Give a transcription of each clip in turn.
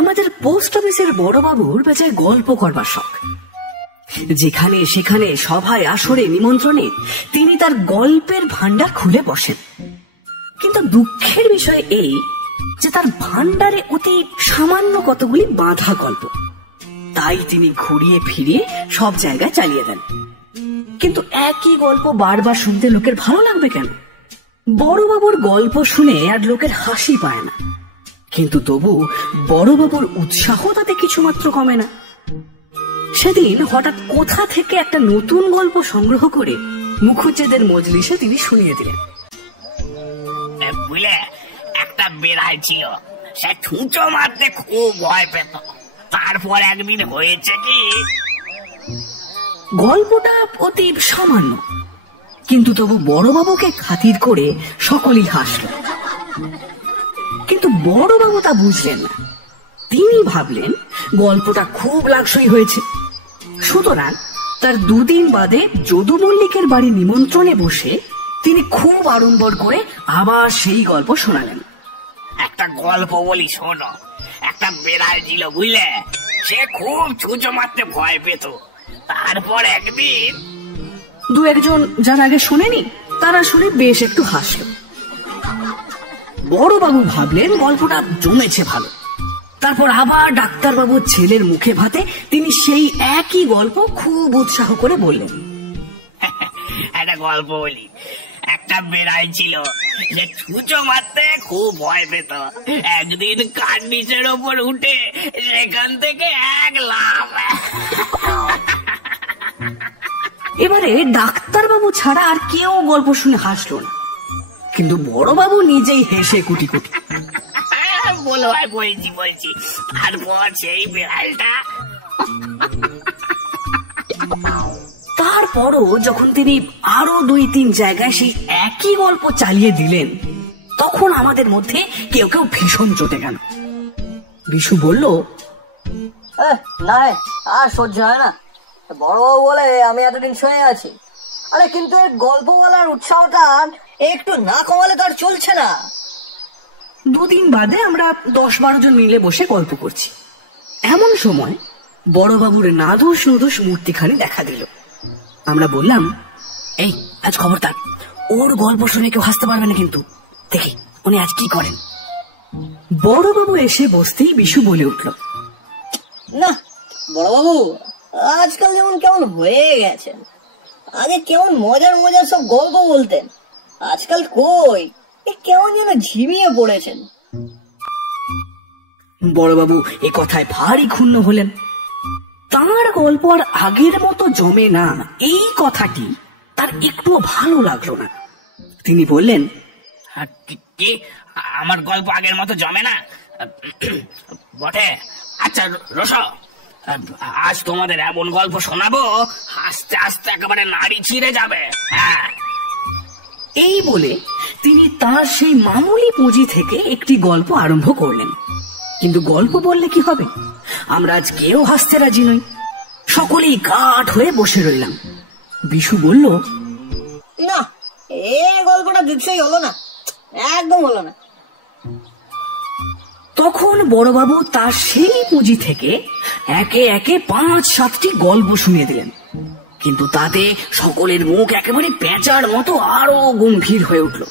আমাদের পোস্ট অফিসের বড়বাবুর বেচায় গল্প করবার শখ। যেখানে সেখানে সভায় আসরে নিমন্ত্রণে তিনি তার গল্পের ভান্ডার খুলে বসেন। কিন্তু দুঃখের বিষয় এই যে তার ভান্ডারে অতি সামান্য কতগুলি বাঁধা গল্প, তাই তিনি ঘুরিয়ে ফিরিয়ে সব জায়গায় চালিয়ে দেন। কিন্তু একই গল্প বারবার শুনতে লোকের ভালো লাগবে কেন? বড়বাবুর গল্প শুনে আর লোকের হাসি পায় না, কিন্তু তবু বড়বাবুর উৎসাহ তাতে কিছুমাত্র কমে না। সেদিন হঠাৎ কোথা থেকে একটা নতুন গল্প সংগ্রহ করে মুখুজ্জেদের মজলিসে তিনি শুনিয়ে দিলেন। বুঝলে, একটা বেড়াল ছিল, সে ছুঁচো মারতে খুব ভয় পেত। তারপর একদিন হয়েছে কি, গল্পটা অতি সামান্য, কিন্তু তবু বড়বাবুকে খাতির করে সকলেই হাসল। কিন্তু বড়বাবু তা বুঝলেন না। তিনি ভাবলেন গল্পটা খুব লাগসই হয়েছে, সুতরাং তার দুদিন বাদে যদু মল্লিকের বাড়ি নিমন্ত্রণে বসে তিনি খুব আড়ম্বর করে আবার সেই গল্প শোনালেন। একটা গল্প বলি শোনো। একটা বেড়াল ছিল, বুঝলে, সে খুব ছুঁচো মারতে ভয় পেত। তারপর একদিন দু একজন যারা আগে শোনেনি তারা শুনে বেশ একটু হাসল। বড়বাবু ভাবলেন গল্পটা জমেছে ভালো। তারপর আবার ডাক্তারবাবুর ছেলের মুখে ভাতে তিনি সেই একই গল্প খুব উৎসাহ করে বললেন। একটা গল্প বলি। একটা বেড়াল ছিল, সে ছুঁচো মারতে খুব ভয় পেত। একদিন কার্নিসের ওপর উঠে সেখান থেকে এক লাফ। এবারে ডাক্তারবাবু ছাড়া আর কেউ গল্প শুনে হাসলো না, কিন্তু বড়বাবু নিজেই হেসে কুটি কুটি। বলো ভাই, বলছি। তারপর সেই বেড়ালটা, তারপরও যখন তিনি আরো 2-3 জায়গায় সেই একই গল্প চালিয়ে দিলেন, তখন আমাদের মধ্যে কেউ কেউ ভীষণ চটে গেল। বিশু বলল, না আর সহ্য হয় না, বড়বাবু বলে আমি এতদিন শুয়ে আছি। আরে কিন্তু গল্প বলার উৎসাহটা একটু না কমালে তো আর চলছে না। 2 দিন বাদে আমরা 10-12 জন মিলে বসে গল্প করছি। এমন সময় বড়বাবুর নাদোষ নুদোষ মূর্তিখানি দেখা দিল। আমরা বললাম, এই আজ খবরদার ওর গল্প শুনে কেউ হাসতে পারবে না, কিন্তু দেখি উনি আজ কি করেন। বড়বাবু এসে বসতেই বিশু বলে উঠল, না বড়বাবু আজকাল যেমন কেমন হয়ে গেছেন। আগে কেমন মজার মজার সব গল্প বলতেন, আজকাল কই কেমন যেন ঝিমিয়ে পড়েছেন। বড়বাবু এ কথায় ভারী ক্ষুণ্ণ হলেন। তাঁর গল্প আর আগের মতো জমে না, এই কথাটি তার একটু ভালো লাগলো না। তিনি বললেন, কি আমার গল্প আগের মতো জমে না বটে? আচ্ছা রস, আজ তোমাদের এমন গল্প শোনাবো আস্তে আস্তে একেবারে নাড়ি ছিঁড়ে যাবে। এই বলে তিনি তার সেই মামুলি পুঁজি থেকে একটি গল্প আরম্ভ করলেন। কিন্তু গল্প বললে কি হবে, আমরা আজ কেউ হাসতে রাজি নই। সকলেই কাঠ হয়ে বসে রইলাম। বিশু বলল, না এই গল্পটা দিচ্ছেই হলো না, একদম হলো না। তখন বড়বাবু তার সেই পুঁজি থেকে একে একে 5-7টি গল্প শুনিয়ে দিলেন, কিন্তু তাতে সকলের মুখ একেবারে পেঁচার মতো আরো গম্ভীর হয়ে উঠল।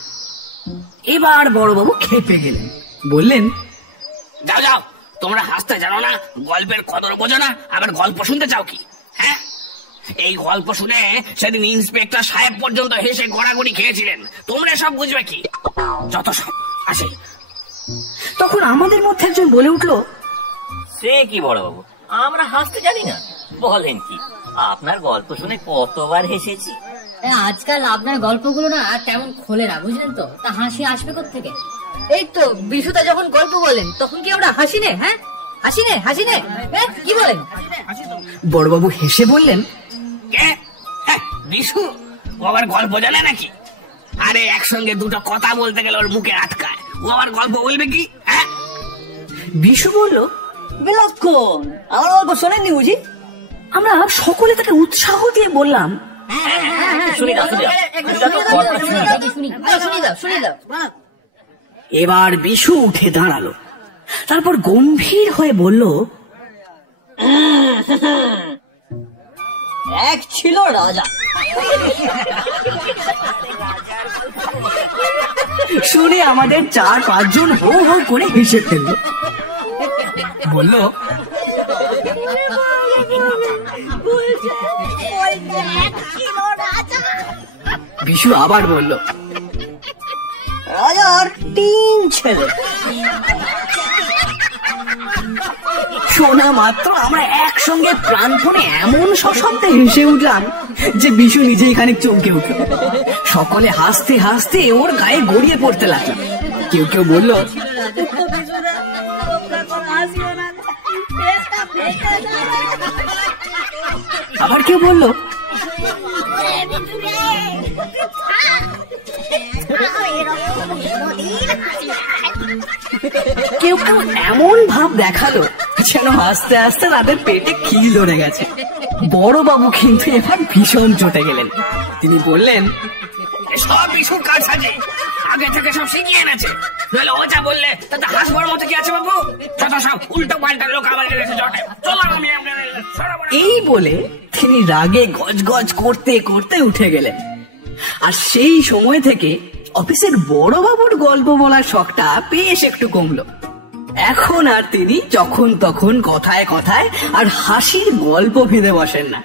এবার বড়বাবু খেপে গেলেন, বললেন, যাও যাও, তোমরা হাসতে জানো না, গল্পের কদর বোঝো না, আবার গল্প শুনতে চাও কি? হ্যাঁ, এই গল্প শুনে সেদিন ইন্সপেক্টর সাহেব পর্যন্ত হেসে গড়াগড়ি খেয়েছিলেন। তোমরা সব বুঝবে কি? যত সব আসে। তখন আমাদের মধ্যে একজন বলে উঠল, সে কি বড়বাবু, আমরা হাসতে জানি না? বলেন কি, আপনার গল্প শুনে কতবার হেসেছি। আজকাল আপনার গল্পগুলো না তেমন খোলে না, বুঝলেন তো, তা হাসি আসবে কোত্থেকে? এই তো বিশুদা যখন গল্প বলেন তখন কি ওরা হাসি নে? হ্যাঁ হাসি নে, কি বলেন? বড়বাবু হেসে বললেন, বিশু ও আবার গল্প জানে নাকি? আরে একসঙ্গে দুটো কথা বলতে গেলে ওর মুখে আটকায়, ও আবার গল্প বলবে কি? হ্যাঁ। বিশু বলল, বিলক্ষণ, আমার গল্প শোনেননি বুঝি? আমরা সকলে তাকে উৎসাহ দিয়ে বললাম, এবার বিশু উঠে দাঁড়ালো, তারপর গম্ভীর হয়ে বলল, এক ছিল রাজা। শুনে আমাদের 4-5 জন হো হো করে হেসে ফেলল। বলল, বিশু আবার বলল, রাজার 3 ছেলে। শোনা মাত্র আমরা একসঙ্গে প্রাণপণে এমন সশব্দে হেসে উঠলাম যে বিশু নিজেই খানিক চমকে উঠল। সকলে হাসতে হাসতে ওর গায়ে গড়িয়ে পড়তে লাগলো। কেউ কেউ বলল, আবার কেউ বলল, কেউ কেউ এমন ভাব দেখালো যেন আস্তে আস্তে তাদের পেটে খিল ধরে গেছে। বড় বাবু কিন্তু এবার ভীষণ চটে গেলেন। তিনি বললেন, সব বিশুর কাজ সাজে, আগে থেকে সব শিখিয়ে এনেছে। নাহলে ও যা বললে তাতে হাসবার মতো কি আছে বাবু? যত সব উল্টো পাল্টা লোক আমার এনেছে জটে। চলো আমি এই বলে তিনি রাগে গজগজ করতে করতে উঠে গেলেন। আর সেই সময় থেকে অফিসের বড় বাবুর গল্প বলার শখটা বেশ একটু কমলো। এখন আর তিনি যখন তখন কথায় কথায় আর হাসির গল্প ভেদে বসেন না।